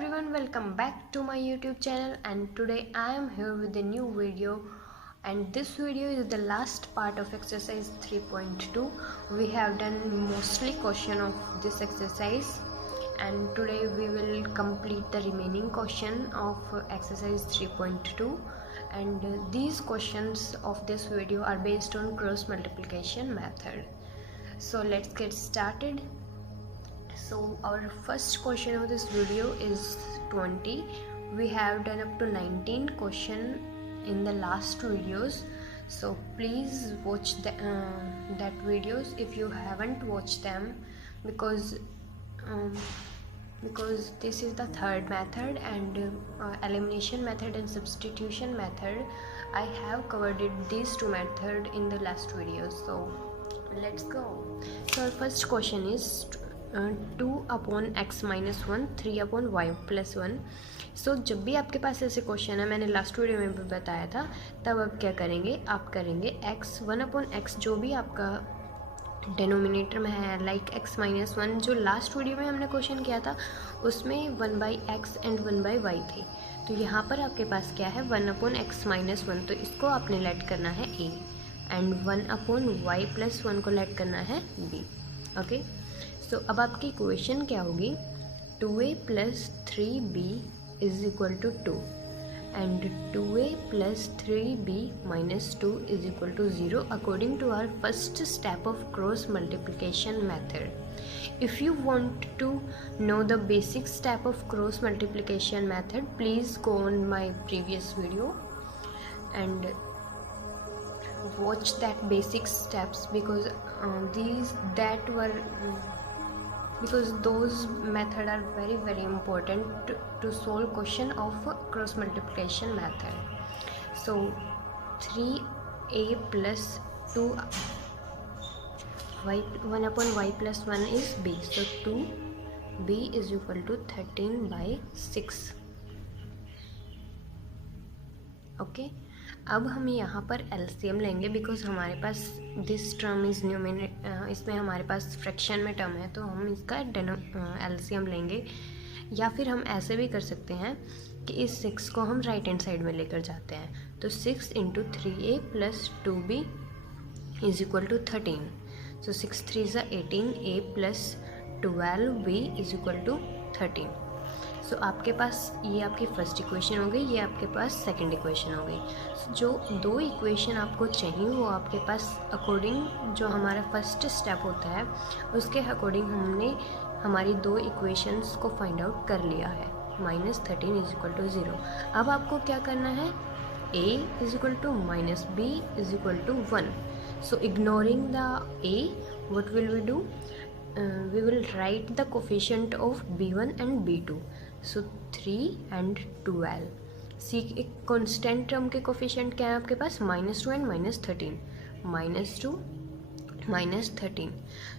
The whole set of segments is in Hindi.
everyone, welcome back to my YouTube channel, and today I am here with a new video, and this video is the last part of exercise 3.2. We have done mostly question of this exercise, and today we will complete the remaining question of exercise 3.2, and these questions of this video are based on cross multiplication method. So let's get started. So our first question of this video is 20. We have done up to 19 question in the last videos, so please watch that videos if you haven't watched them, because this is the third method, and elimination method and substitution method, I have covered these two methods in the last videos. So let's go. So our first question is 2 upon x minus 1 3 upon y plus 1. सो जब भी आपके पास ऐसे क्वेश्चन है, मैंने लास्ट वीडियो में भी बताया था, तब आप क्या करेंगे, आप करेंगे x 1 अपॉन x जो भी आपका डिनोमिनेटर में है, लाइक x माइनस 1 जो लास्ट वीडियो में हमने क्वेश्चन किया था उसमें 1/x एंड 1/y थे, तो यहाँ पर आपके पास क्या है 1 अपॉन x माइनस 1, तो इसको आपने लेट करना है a, and 1 upon y plus 1 को लेट करना है b. ओके, सो अब आपकी इक्वेशन क्या होगी, 2a plus 3b is equal to 2 and 2a plus 3b minus 2 is equal to 0 according to our first step of cross multiplication method. If you want to know the basic step of cross multiplication method, please go on my previous video and watch that basic steps, because those method are very important to solve question of cross multiplication method. So 3a plus 2 y 1 upon y plus 1 is b, so 2b is equal to 13/6. Okay, अब हम यहाँ पर एलसीएम लेंगे, बिकॉज हमारे पास दिस टर्म इज़ न्यूमिनेटर, इसमें हमारे पास फ्रैक्शन में टर्म है, तो हम इसका एलसीएम लेंगे, या फिर हम ऐसे भी कर सकते हैं कि इस 6 को हम राइट हैंड साइड में लेकर जाते हैं, तो 6 into 3a plus 2b is equal to 13. So 6 3 is 18, a plus 12b is equal to 13. So आपके पास ये आपकी फर्स्ट इक्वेशन हो गई, ये आपके पास सेकंड इक्वेशन हो गई. जो दो इक्वेशन आपको चाहिए वो आपके पास अकॉर्डिंग जो हमारा फर्स्ट स्टेप होता है उसके अकॉर्डिंग हमने हमारी दो इक्वेशंस को फाइंड आउट कर लिया है. -13 इज इक्वल टू 0. अब आपको क्या करना है, a is equal to minus b is equal to 1. So ignoring the a, what will we do, we will write the coefficient of b1 and b2. So 3 and 12. C एक कॉन्स्टेंट टर्म के कोफिशिएंट क्या है आपके पास, -2 and -13, -2 -13.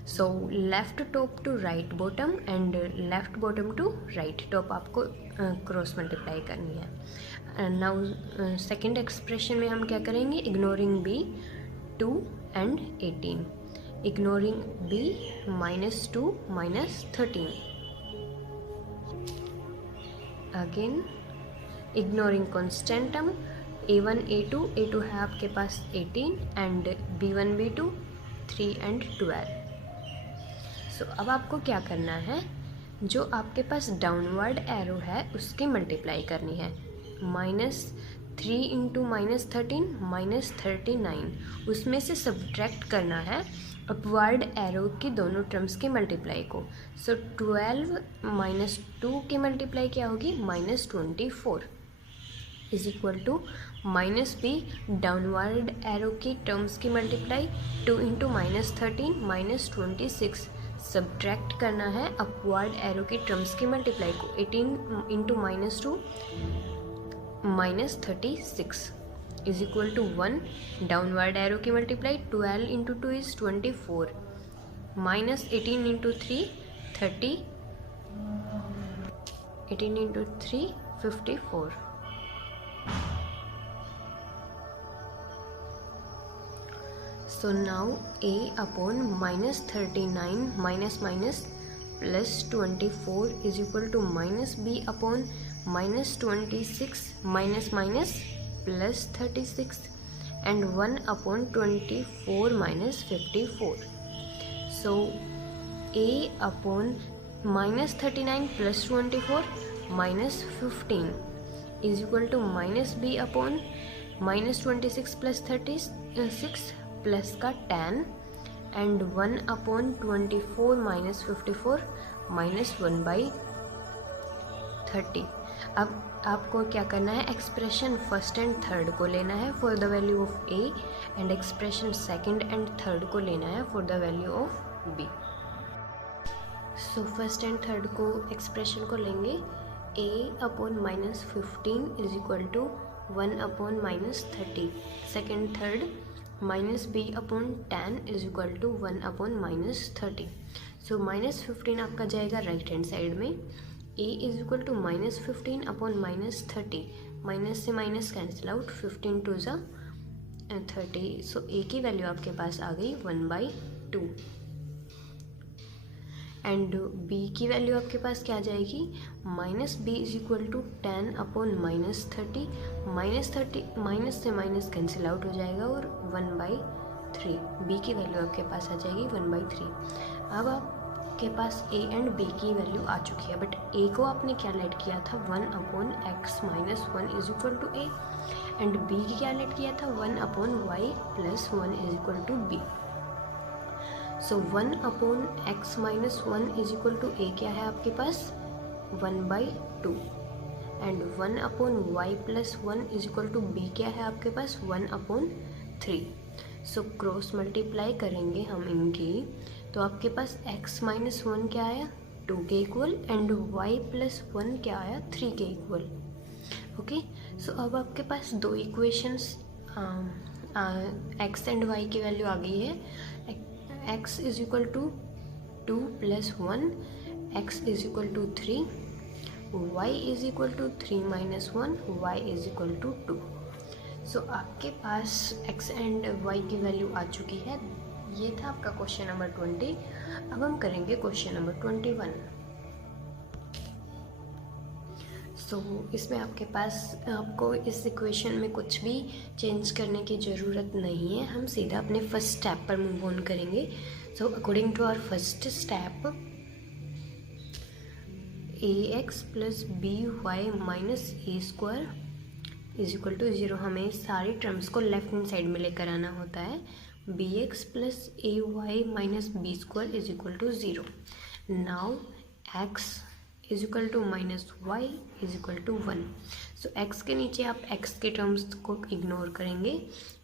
So left top to right bottom and left bottom to right top आपको क्रॉस मल्टीप्लाई करनी है. नाउ सेकेंड एक्सप्रेशन में हम क्या करेंगे, ignoring b 2 and 18, ignoring b -2 -13. Again ignoring constant term, a1 है आपके पास 18 एंड b1 b2 3 and 12. सो अब आपको क्या करना है, जो आपके पास डाउनवर्ड एरो है उसकी मल्टीप्लाई करनी है. -3 इंटू -13 -39, उसमें से सब्ट्रैक्ट करना है अपवर्ड एरो की दोनों टर्म्स की मल्टीप्लाई को. सो 12 -2 की मल्टीप्लाई क्या होगी, -24 is equal to -b downward arrow की टर्म्स की मल्टीप्लाई 2 इंटू -13 -26, सब्ट्रैक्ट करना है अपवर्ड एरो की टर्म्स की मल्टीप्लाई को. 18 into -2 -36 is equal to 1, downward arrow की multiply 12 into 2 is 24, -18 into 3 30, 18 into 3 54. So now a upon -39 minus plus 24 is equal to minus B upon minus 26 minus minus plus 36 and 1 upon 24 minus 54. So a upon minus 39 plus 24 minus 15 is equal to minus B upon minus 26 plus 36 plus का 10 एंड 1 अपॉन 24 माइनस 54 माइनस 1/30. अब आपको क्या करना है, एक्सप्रेशन फर्स्ट एंड थर्ड को लेना है for the value of A and expression second and third को लेना है for the value of B. So first and third को एक्सप्रेशन को लेंगे. A upon minus 15 is equal to 1 upon minus 30. Second third minus B upon 10 is equal to 1 upon minus 30. So minus 15 आपका जाएगा राइट हैंड साइड में. A is equal to minus 15 upon minus 30. Minus से माइनस कैंसिल आउट, 15 टू ज़ा 30. सो ए की वैल्यू आपके पास आ गई 1/2 एंड बी की वैल्यू आपके पास क्या आ जाएगी, minus B is equal to 10 upon minus 30. Minus से माइनस कैंसिल आउट हो जाएगा और 1/3. बी की वैल्यू आपके पास आ जाएगी 1/3. अब आपके पास ए एंड बी की वैल्यू आ चुकी है, बट ए को आपने क्या लेट किया था 1 upon X minus 1 is equal to A and B की क्या लेट किया था 1 upon Y plus 1 is equal to B. So 1 upon X minus 1 is equal to A क्या है आपके पास 1/2 and 1 upon Y plus 1 is equal to B क्या है आपके पास 1 अपॉन 3. सो क्रॉस मल्टीप्लाई करेंगे हम इनकी, तो आपके पास x माइनस 1 क्या आया 2 के इक्वल एंड y प्लस 1 क्या आया 3 के इक्वल. ओके, सो अब आपके पास दो इक्वेशंस x एंड y की वैल्यू आ गई है. x is equal to 2 plus 1, x is equal to 3, y is equal to 3 minus 1, y is equal to 2. So आपके पास x एंड y की वैल्यू आ चुकी है. ये था आपका क्वेश्चन नंबर 20. अब हम करेंगे क्वेश्चन नंबर 21. सो इसमें आपके पास आपको इस इक्वेशन में कुछ भी चेंज करने की ज़रूरत नहीं है. हम सीधा अपने फर्स्ट स्टेप पर मूव ऑन करेंगे. So according to our first step, A X plus B Y minus A square is equal to 0. हमें सारी टर्म्स को लेफ्ट हैंड साइड में लेकर आना होता है. B x plus A Y minus B square is equal to 0. Now X is equal to minus Y is equal to 1. So X के नीचे आप एक्स के टर्म्स को इग्नोर करेंगे.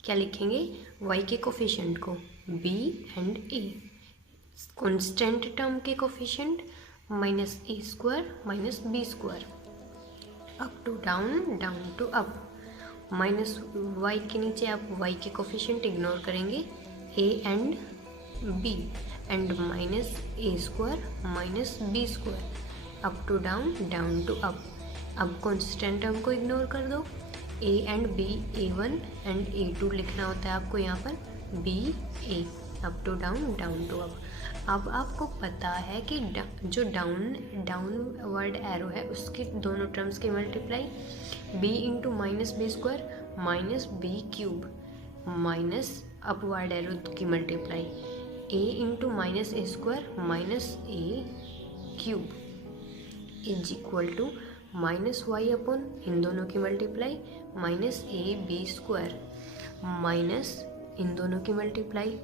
क्या लिखेंगे, वाई के कोफिशिएंट को B and A. Constant term के coefficient minus A square minus B square. Up to down, down to up. Minus Y के नीचे आप वाई के कोफिशिएंट इग्नोर करेंगे A and B and minus A square minus B square. Up to down, down to up. अब कॉन्स्टेंट टर्म को इग्नोर कर दो. ए and B A1 and A2 लिखना होता है आपको यहाँ पर B A. Up to down, down to up. अब आपको पता है कि जो डाउनवर्ड एरो है उसके दोनों टर्म्स की multiply b into minus B square minus B cube minus upward arrow की multiply a into minus A square minus A cube is equal to minus Y upon इन दोनों की multiply minus A B square minus इन दोनों की multiply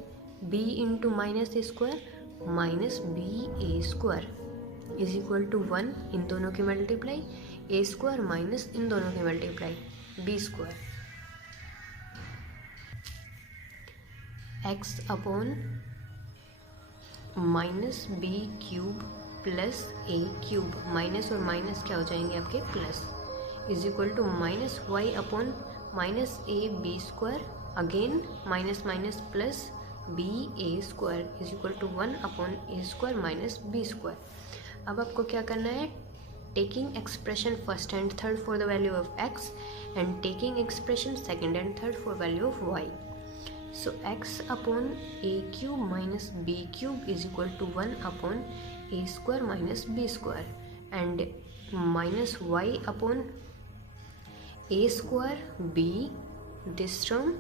b into minus A square minus B A square is equal to 1 इन दोनों की मल्टीप्लाई ए स्क्वायर माइनस इन दोनों की multiply B square. X upon minus B cube plus A cube, minus और माइनस क्या हो जाएंगे आपके plus, is equal to minus Y upon minus A B square again minus minus plus B A square is equal to 1 upon A square minus B square. अब आपको क्या करना है, taking expression first and third for the value of x and taking expression second and third for value of Y. So x upon a cube minus B cube is equal to 1 upon A square minus B square and minus Y upon A square b this term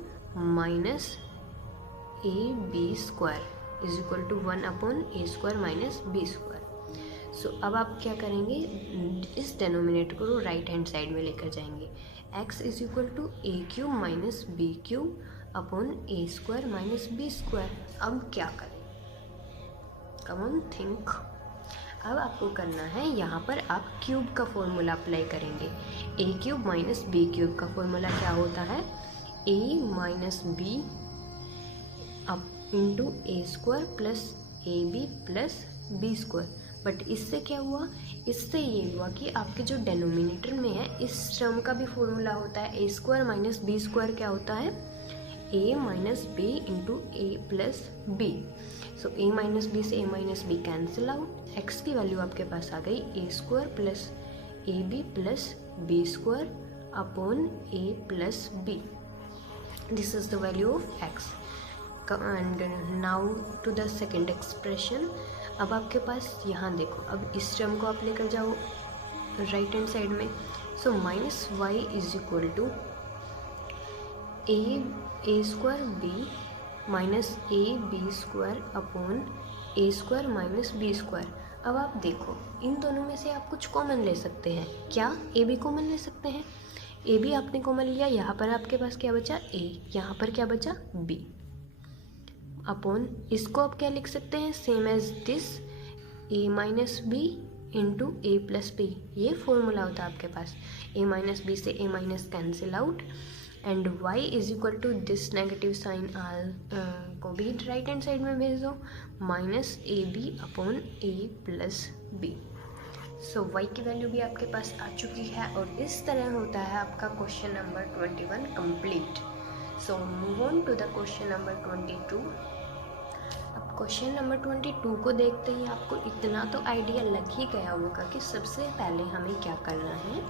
minus A B square is equal to 1 upon A square minus B square. So अब आप क्या करेंगे, इस डेनोमिनेटर को राइट हैंड साइड में लेकर जाएंगे। x is equal to A cube minus B cube upon A square minus B square. अब क्या करें, कम ऑन थिंक। अब आपको करना है, यहाँ पर आप क्यूब का फॉर्मूला अप्लाई करेंगे। A cube minus B cube का फॉर्मूला क्या होता है, a minus b up into a square plus a b plus b square. But इससे क्या हुआ, इससे ये हुआ कि आपके जो डेनोमिनेटर में है इस टर्म का भी फॉर्मूला होता है। A square minus B square क्या होता है, a minus b into a plus b. So a minus b से a minus b cancel out, x की वैल्यू आपके पास आ गई a square plus a b plus b square upon a plus b. This is the value of x. And now to the second expression. अब आपके पास यहाँ देखो, अब इस टर्म को आप लेकर जाओ राइट हैंड साइड में। So minus Y is equal to A square B minus A B square upon A square minus B square. अब आप देखो, इन दोनों में से आप कुछ कॉमन ले सकते हैं। क्या, ए बी कॉमन ले सकते हैं। ए बी आपने कॉमन लिया, यहाँ पर आपके पास क्या बचा, ए, यहाँ पर क्या बचा, बी अपॉन, इसको आप क्या लिख सकते हैं, same as this, a minus b into a plus b. ये फॉर्मूला होता है आपके पास। ए माइनस बी से a minus cancel out and y is equal to this negative sign all को भी राइट हैंड साइड में भेज दो, minus A b upon a plus b. So y की वैल्यू भी आपके पास आ चुकी है और इस तरह होता है आपका क्वेश्चन नंबर 21 कंप्लीट। So move on to the question number 22। अब क्वेश्चन नंबर 22 को देखते ही आपको इतना तो आइडिया लग ही गया होगा कि सबसे पहले हमें क्या करना है,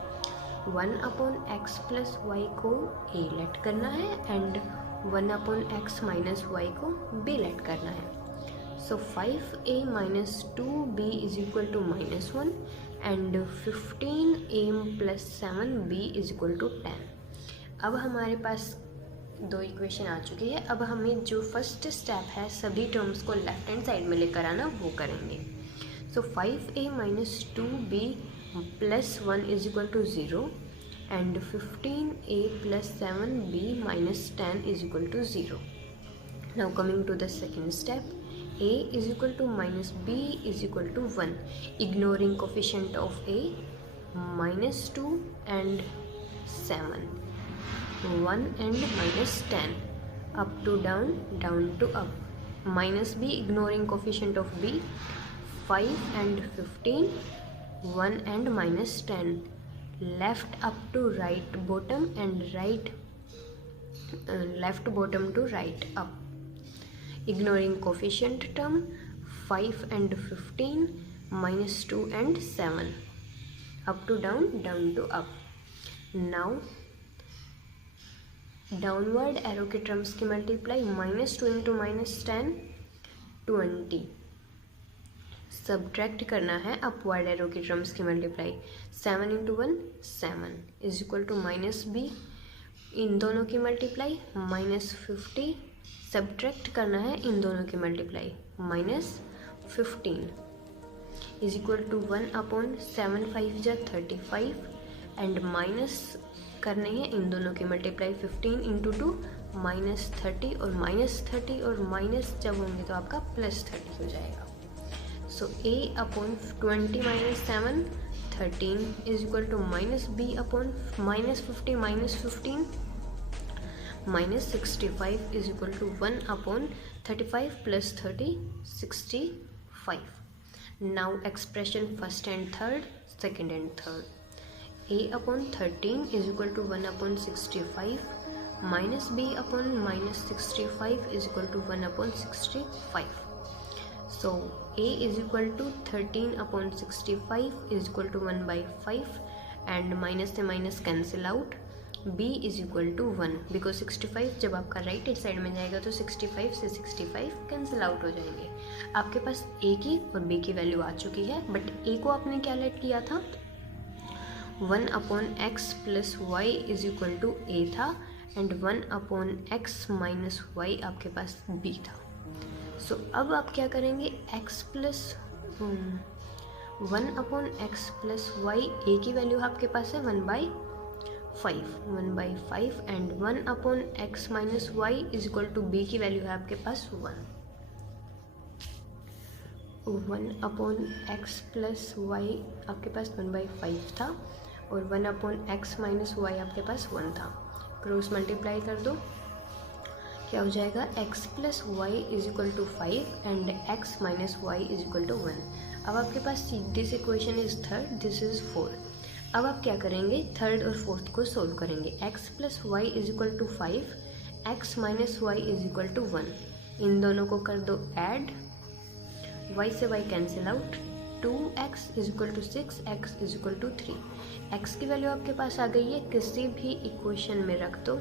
1 अपॉन एक्स प्लस वाई को ए लेट करना है and 1 upon X minus Y को बी लेट करना है। So 5a minus 2b is equal to -1 and 15a plus 7b is equal to 10। अब हमारे पास दो इक्वेशन आ चुकी है। अब हमें जो फर्स्ट स्टेप है, सभी टर्म्स को लेफ्ट हैंड साइड में लेकर आना, वो करेंगे। So 5a minus 2b plus 1 is equal to 0 and 15a plus 7b minus 10 is equal to 0। Now coming to the second step, a is equal to minus b is equal to 1, ignoring coefficient of a, -2 and 7, 1 and -10, up to down, down to up, minus b ignoring coefficient of b, 5 and 15, 1 and -10, left up to right bottom and right left bottom to right up, ignoring coefficient term 5 and 15, -2 and 7, up to down, down to up. Now downward arrow के टर्म्स की मल्टीप्लाई, -2 इंटू -10 20, सब्ट्रैक्ट करना है अपवर्ड एरो की टर्म्स की multiply, 7 into 1 7 is equal to -b, इन दोनों की मल्टीप्लाई -50, सब्ट्रैक्ट करना है इन दोनों की multiply, -15 is equal to 1 upon 7 5 जा 35 एंड माइनस करनी है इन दोनों की मल्टीप्लाई, 15 इंटू 2 -30 और -30 और माइनस जब होंगे तो आपका +30 हो जाएगा। So a upon 20 - 7 13 is equal to -b upon -50 -15 -65 is equal to 1 upon 35 plus 30 65. Now expression first and third, second and third. A upon 13 is equal to 1 upon 65 minus b upon -65 is equal to 1 upon 65. So a is equal to 13 upon 65 is equal to 1 by 5 and minus से minus cancel out, b is equal to 1 because 65 जब आपका राइट हैंड साइड में जाएगा तो 65 से 65 कैंसिल आउट हो जाएंगे। आपके पास a की और b की वैल्यू आ चुकी है, बट a को आपने क्या लेट किया था 1/x plus Y is equal to a था एंड 1/x माइनस वाई आपके पास b था। सो अब आप क्या करेंगे x plus 1/x plus Y a की वैल्यू आपके पास है 1/5 and 1/x minus Y is equal to b की वैल्यू है आपके पास 1/x प्लस वाई आपके पास 1/5 था और 1/x माइनस वाई आपके पास 1 था। क्रॉस मल्टीप्लाई कर दो, क्या हो जाएगा x plus Y is equal to 5 and x minus Y is equal to 1। अब आपके पास this equation is third, this is fourth. अब आप क्या करेंगे, थर्ड और फोर्थ को सोल्व करेंगे। x plus Y is equal to 5, x minus Y is equal to 1। इन दोनों को कर दो ऐड, y से y cancel out, 2x is equal to 6, x is equal to 3। x की वैल्यू आपके पास आ गई है, किसी भी इक्वेशन में रख दो।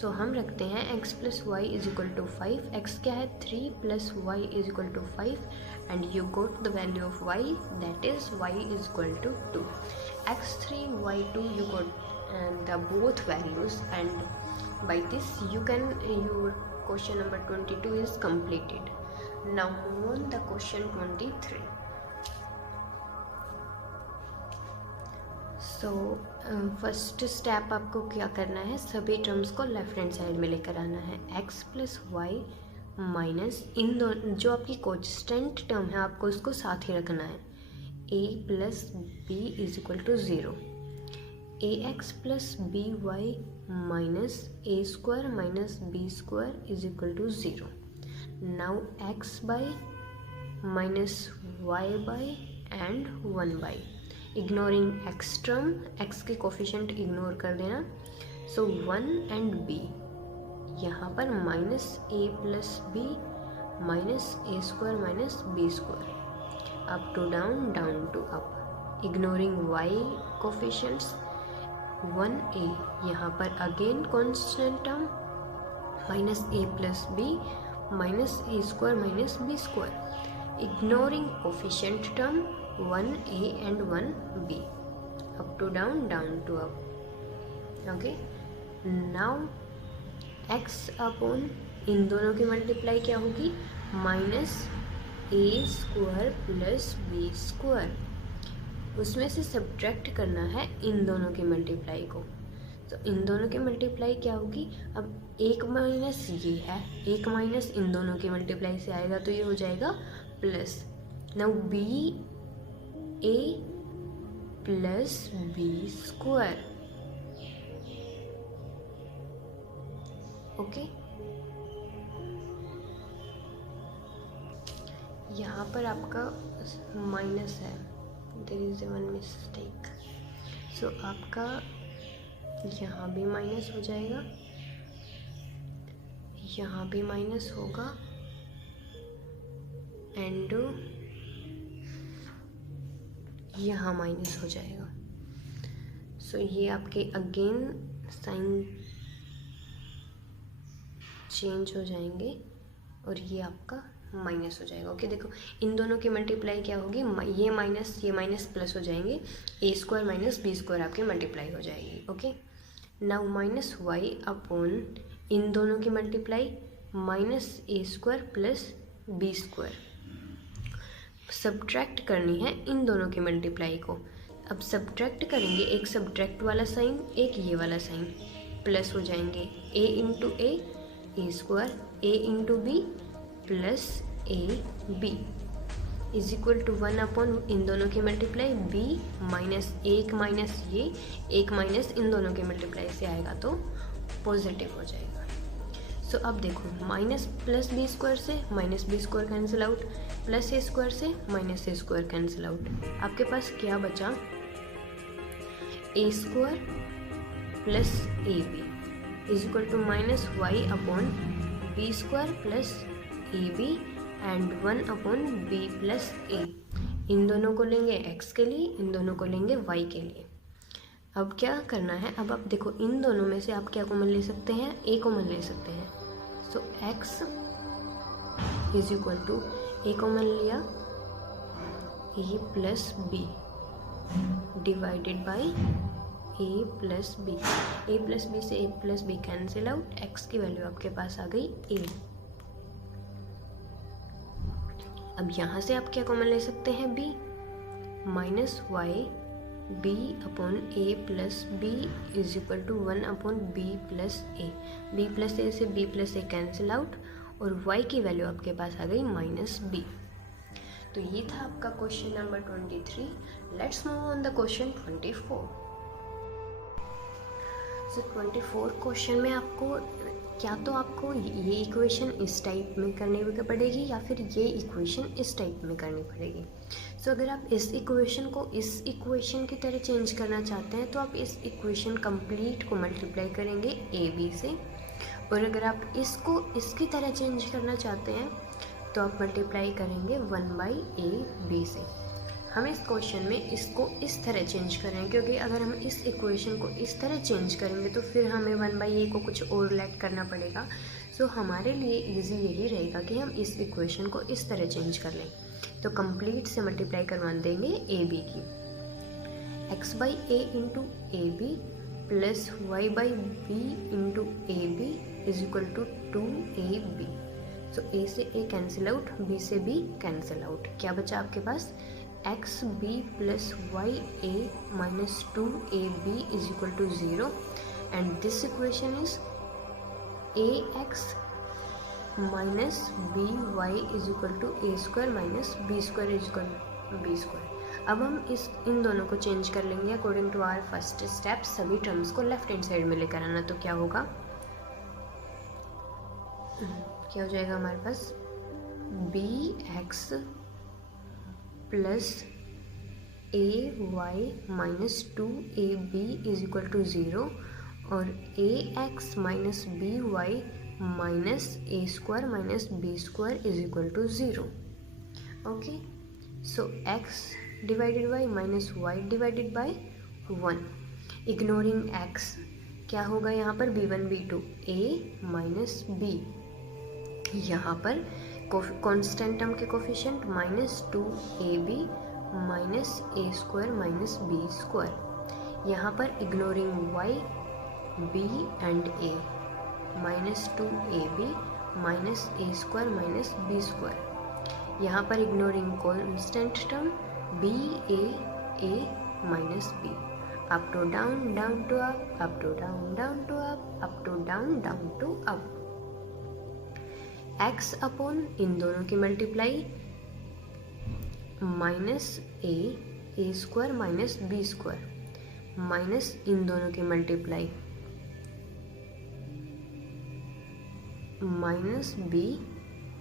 तो हम रखते हैं x plus Y is equal to 5, x क्या है 3 plus Y is equal to 5 and you got the value of y, that is y is equal to 2। x3 y2 you got the both values and by this you can your question number 22 is completed. Now move on the question 23. So first step आपको क्या करना है, सभी टर्म्स को लेफ्ट हैंड साइड में लेकर आना है। x प्लस वाई माइनस इन दोनों जो आपकी कॉन्स्टेंट टर्म है आपको उसको साथ ही रखना है। a plus b is equal to 0, ax plus B Y minus a square minus b square is equal to 0। Now x by minus y by and 1 by, ignoring x term, x के कोफिशिएंट इग्नोर कर देना। सो 1 एंड b, यहाँ पर minus a plus b minus a square minus b square, up to down, down to up, ignoring y coefficients 1a, यहाँ पर again constant term minus a plus b minus a square minus b square, ignoring coefficient term 1a and 1b, up to down, down to up. Okay, now x upon इन दोनों की मल्टीप्लाई क्या होगी, minus a square plus b square, उसमें से सब्ट्रैक्ट करना है इन दोनों की मल्टीप्लाई को। तो इन दोनों की मल्टीप्लाई क्या होगी, अब एक माइनस ये है, एक माइनस इन दोनों की मल्टीप्लाई से आएगा तो ये हो जाएगा plus. Now b a plus b square, okay. यहाँ पर आपका माइनस है, देयर इज वन मिस्टेक, सो आपका यहाँ भी माइनस हो जाएगा, यहाँ भी माइनस होगा एंड यहाँ माइनस हो जाएगा। सो ये आपके अगेन साइन चेंज हो जाएंगे और ये आपका माइनस हो जाएगा। ओके देखो इन दोनों की मल्टीप्लाई क्या होगी, ये माइनस प्लस हो जाएंगे, a square minus b square आपकी मल्टीप्लाई हो जाएगी। Okay now minus Y upon इन दोनों की multiply minus a square plus b square, subtract करनी है इन दोनों की मल्टीप्लाई को। अब सब्ट्रैक्ट करेंगे, एक सब्ट्रैक्ट वाला साइन एक ये वाला साइन, प्लस हो जाएंगे a into a square, a into b plus a b is equal to 1 upon इन दोनों की मल्टीप्लाई b माइनस एक माइनस ये एक माइनस इन दोनों की मल्टीप्लाई से आएगा तो पॉजिटिव हो जाएगा। सो अब देखो माइनस प्लस बी स्क्वायर से minus B square cancel out, plus a square से माइनस ए स्क्वायर कैंसिल आउट, आपके पास क्या बचा, a square plus a b is equal to minus Y upon b square plus a b and 1 upon b plus a. इन दोनों को लेंगे x के लिए, इन दोनों को लेंगे y के लिए। अब क्या करना है, अब आप देखो इन दोनों में से आप क्या कॉमन ले सकते हैं, ए कॉमन ले सकते हैं। So x is equal to a common लिया a plus b divided by a plus B. A plus b से a plus b cancel out, x की वैल्यू आपके पास आ गई a। अब यहाँ से आप क्या कॉमन ले सकते हैं, b minus y b upon a plus b is equal to 1 upon b plus a। b plus a से b plus a cancel out और y की वैल्यू आपके पास आ गई माइनस b। तो ये था आपका question number 23। Let's move on the question 24। So 24 question में आपको क्या तो आपको ये इक्वेशन इस टाइप में करनी पड़ेगी या फिर ये इक्वेशन इस टाइप में करनी पड़ेगी। सो अगर आप इस इक्वेशन को इस इक्वेशन की तरह चेंज करना चाहते हैं तो आप इस इक्वेशन कंप्लीट को मल्टीप्लाई करेंगे ए बी से, और अगर आप इसको इसकी तरह चेंज करना चाहते हैं तो आप मल्टीप्लाई करेंगे 1/a/b से। हम इस क्वेश्चन में इसको इस तरह चेंज करेंगे, क्योंकि अगर हम इस इक्वेशन को इस तरह चेंज करेंगे तो फिर हमें 1/a को कुछ और लेट करना पड़ेगा। सो हमारे लिए इजी यही रहेगा कि हम इस इक्वेशन को इस तरह चेंज कर लें। तो कंप्लीट से मल्टीप्लाई करवा देंगे ए बी की, x/a into a b plus y/b into a b is equal to 2ab। So a से a कैंसिल आउट, b से b कैंसिल आउट, क्या बचा आपके पास xb plus ya minus 2ab is equal to 0 and this equation is ax minus b y is equal to A square minus B square is equal to b square. अब हम इन दोनों को चेंज कर लेंगे according to our first step. सभी टर्म्स को लेफ्ट हैंड साइड में लेकर आना, तो क्या होगा, क्या हो जाएगा हमारे पास b x plus A Y minus 2ab is equal to 0 और a x minus b Y minus A square minus B square is equal to 0। Okay, so x divided by minus y divided by 1, ignoring x क्या होगा यहाँ पर b1 b2 a minus b, यहाँ पर कांस्टेंट टर्म के कोफिशिएंट माइनस 2ab माइनस ए स्क्वायर माइनस बी स्क्वायर, यहाँ पर ignoring y b and a minus 2ab minus A square minus B square, यहाँ पर ignoring constant term b a minus b, up to down down to up, up to down down to up to down down to up. x upon इन दोनों की मल्टीप्लाई माइनस ए square minus B square minus इन दोनों की multiply minus b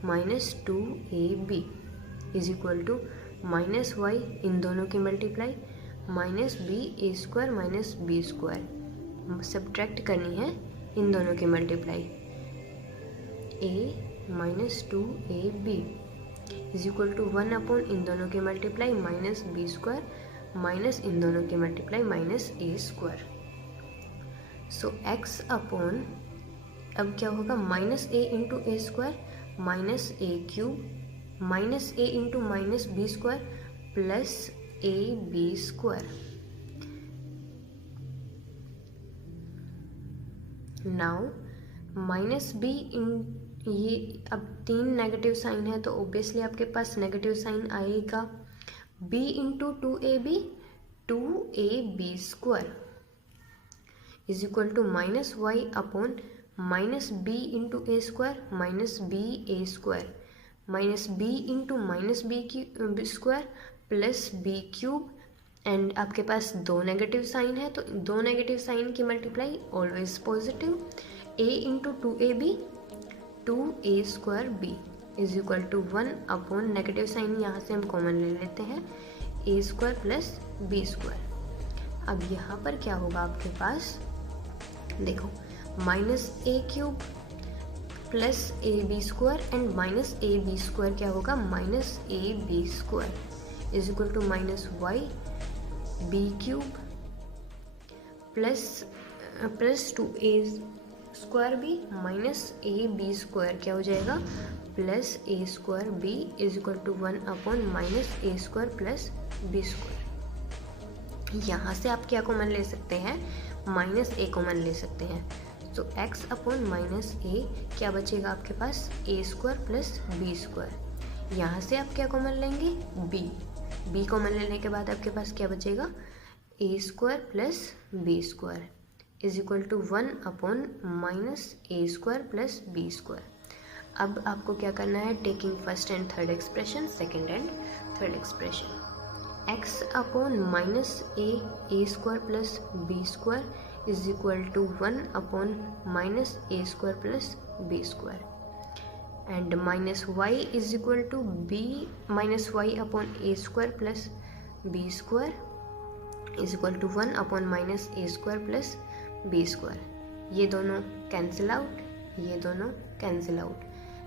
minus 2ab is equal to minus y इन दोनों की मल्टीप्लाई माइनस बी ए square minus B square, subtract करनी है इन दोनों की multiply a minus 2ab is equal to 1 upon इन दोनों की multiply minus B square minus इन दोनों की मल्टीप्लाई माइनस ए स्क्वायर। सो x अपॉन अब क्या होगा minus a into a square minus A cube minus a into minus B square plus a B square. Now minus b इन ये अब 3 नेगेटिव साइन है तो ऑब्वियसली आपके पास नेगेटिव साइन आएगा, b into 2ab square is equal to minus Y upon minus b into a square minus B A square minus b into minus b की square plus b cube, and आपके पास 2 नेगेटिव साइन है तो 2 नेगेटिव साइन की multiply always positive, a into 2ab 2a स्क्वायर b is equal to 1 upon negative sign यहाँ से हम कॉमन ले लेते हैं a square plus b square. अब यहाँ पर क्या होगा आपके पास, देखो minus A cube plus a B square and minus A B square क्या होगा minus A B square is equal to minus y b cube plus 2a² b minus ab² क्या हो जाएगा, plus a² b is equal to 1 minus a² plus b²। यहाँ से आप क्या कॉमन ले सकते हैं, माइनस a कॉमन ले सकते हैं। तो x माइनस a क्या बचेगा आपके पास, a² प्लस b²। यहाँ से आप क्या कॉमन लेंगे, b कॉमन लेने के बाद आपके पास क्या बचेगा, a² plus b² is equal to 1 minus a² plus b²। अब आपको क्या करना है, taking first and third expression, second and third expression, x minus a² plus b² is equal to 1 minus a² plus b² and minus y is equal to b minus y a² plus b² is equal to 1 minus a² plus b²। ये दोनों कैंसिल आउट, ये दोनों कैंसिल आउट,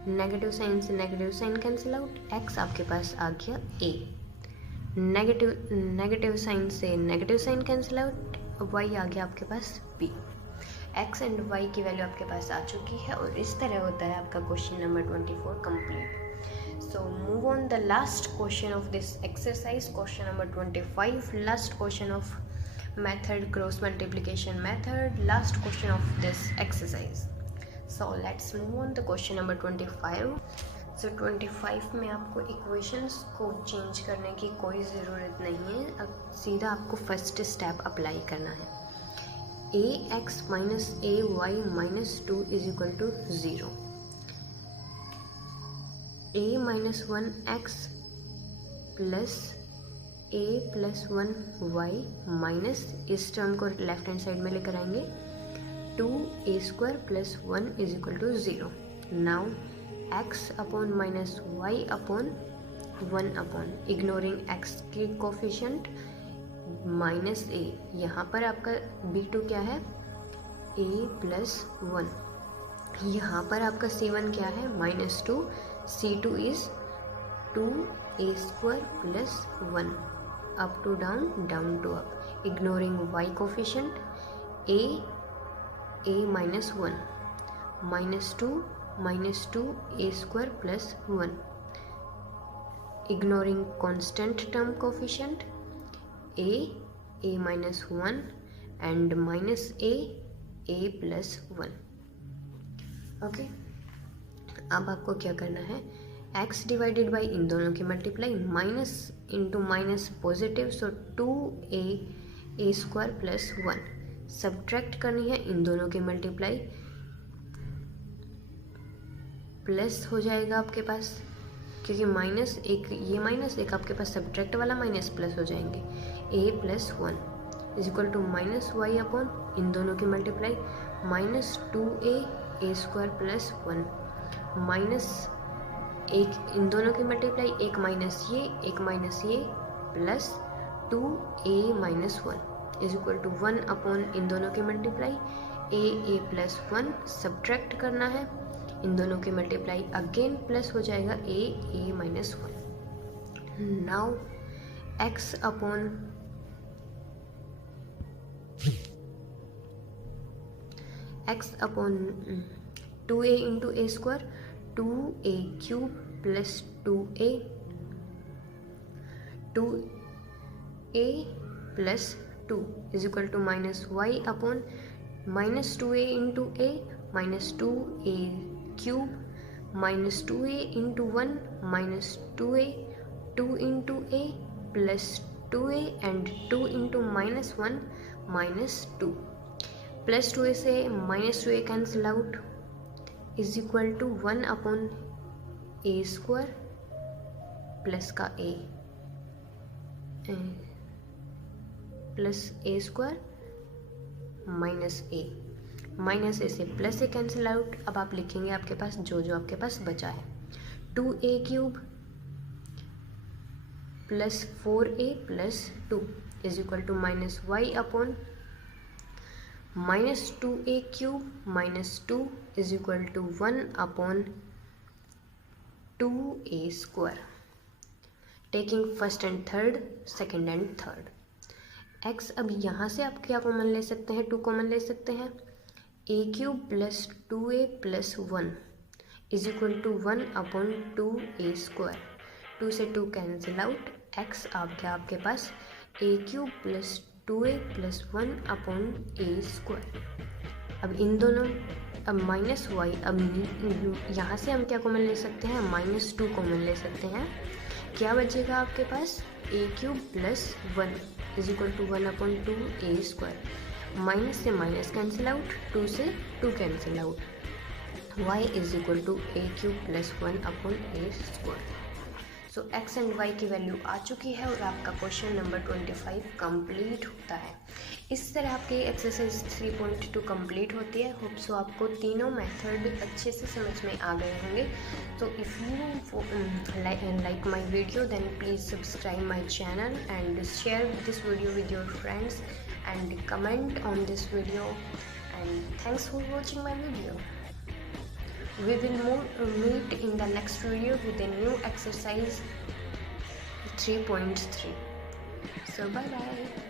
नेगेटिव साइन से negative sign cancel out, x आपके पास आ गया a, नेगेटिव साइन से negative sign cancel out, y आ गया आपके पास b। x एंड y की वैल्यू आपके पास आ चुकी है और इस तरह होता है आपका question number 24 complete. So move on the last question of this exercise, question number 25, last question of method cross multiplication method, last question of this exercise. So let's move on the question number 25। सो 25 में आपको इक्वेशंस को चेंज करने की कोई ज़रूरत नहीं है, अब सीधा आपको फर्स्ट स्टेप अप्लाई करना है। ax minus ay minus 2 is equal to 0, a minus 1x plus a plus 1y minus, इस टर्म को लेफ्ट हैंड साइड में लेकर आएंगे, 2a² plus 1 is equal to 0। Now x minus y 1 ignoring x के कोफिशिएंट माइनस a, यहाँ पर आपका b2 क्या है, a प्लस 1, यहाँ पर आपका c1 क्या है, minus 2, c2 is 2a² plus 1, up to down, down to up, ignoring y coefficient a minus 1 minus 2 a² plus 1, ignoring constant term coefficient a minus 1 and minus a plus 1। Okay, अब आपको क्या करना है, x डिवाइडेड बाई इन दोनों की multiply, minus into minus positive, so 2a² plus 1, subtract करनी है इन दोनों की मल्टीप्लाई, प्लस हो जाएगा आपके पास, क्योंकि माइनस एक, ये माइनस एक आपके पास सब्ट्रैक्ट वाला माइनस प्लस हो जाएंगे, a plus 1 is equal to minus y इन दोनों की multiply, minus 2a² plus 1 minus एक, इन दोनों की मल्टीप्लाई, एक माइनस ये plus 2a minus 1 is equal to 1 इन दोनों की मल्टीप्लाई, a प्लस 1 सब्ट्रैक्ट करना है इन दोनों की मल्टीप्लाई, अगेन प्लस हो जाएगा a minus 1। Now x 2a into a², 2a³ plus 2a plus 2 is equal to minus y minus 2a into a minus 2a³ minus 2a into 1 minus 2a, 2 into a plus 2a and 2 into minus 1 minus 2, plus 2a से minus 2a cancel out is equal to 1/a² plus का a plus a² minus a, minus a से प्लस ए कैंसिल आउट, अब आप लिखेंगे आपके पास जो आपके पास बचा है, 2a³ plus 4a plus 2 is equal to minus y minus 2a³ minus 2 is equal to 1/2a², taking first and third, second and third, x, अब यहाँ से आप क्या कॉमन ले सकते हैं, 2 कॉमन ले सकते हैं, a³ plus 2a plus 1 is equal to 1/2a²। 2 से 2 कैंसिल आउट, x आ गया आपके पास a³ plus 2a plus 1/a²। अब इन दोनों, अब माइनस वाई, अब यहाँ से हम क्या कॉमन ले सकते हैं, -2 कॉमन ले सकते हैं। क्या बचेगा आपके पास, a³ plus 1 is equal to 1/2a²। Minus से माइनस कैंसिल आउट, 2 से 2 cancel out, y is equal to a³ plus 1/a²। So x and y की वैल्यू आ चुकी है और आपका क्वेश्चन नंबर 25 कंप्लीट होता है। इस तरह आपकी एक्सरसाइज 3.2 कंप्लीट होती है। होप सो आपको तीनों मेथड अच्छे से समझ में आ गए होंगे। तो if you like my video, then please subscribe my channel and share this video with your friends and comment on this video, and thanks for watching my video. We will meet in the next video with a new exercise 3.3. So bye bye.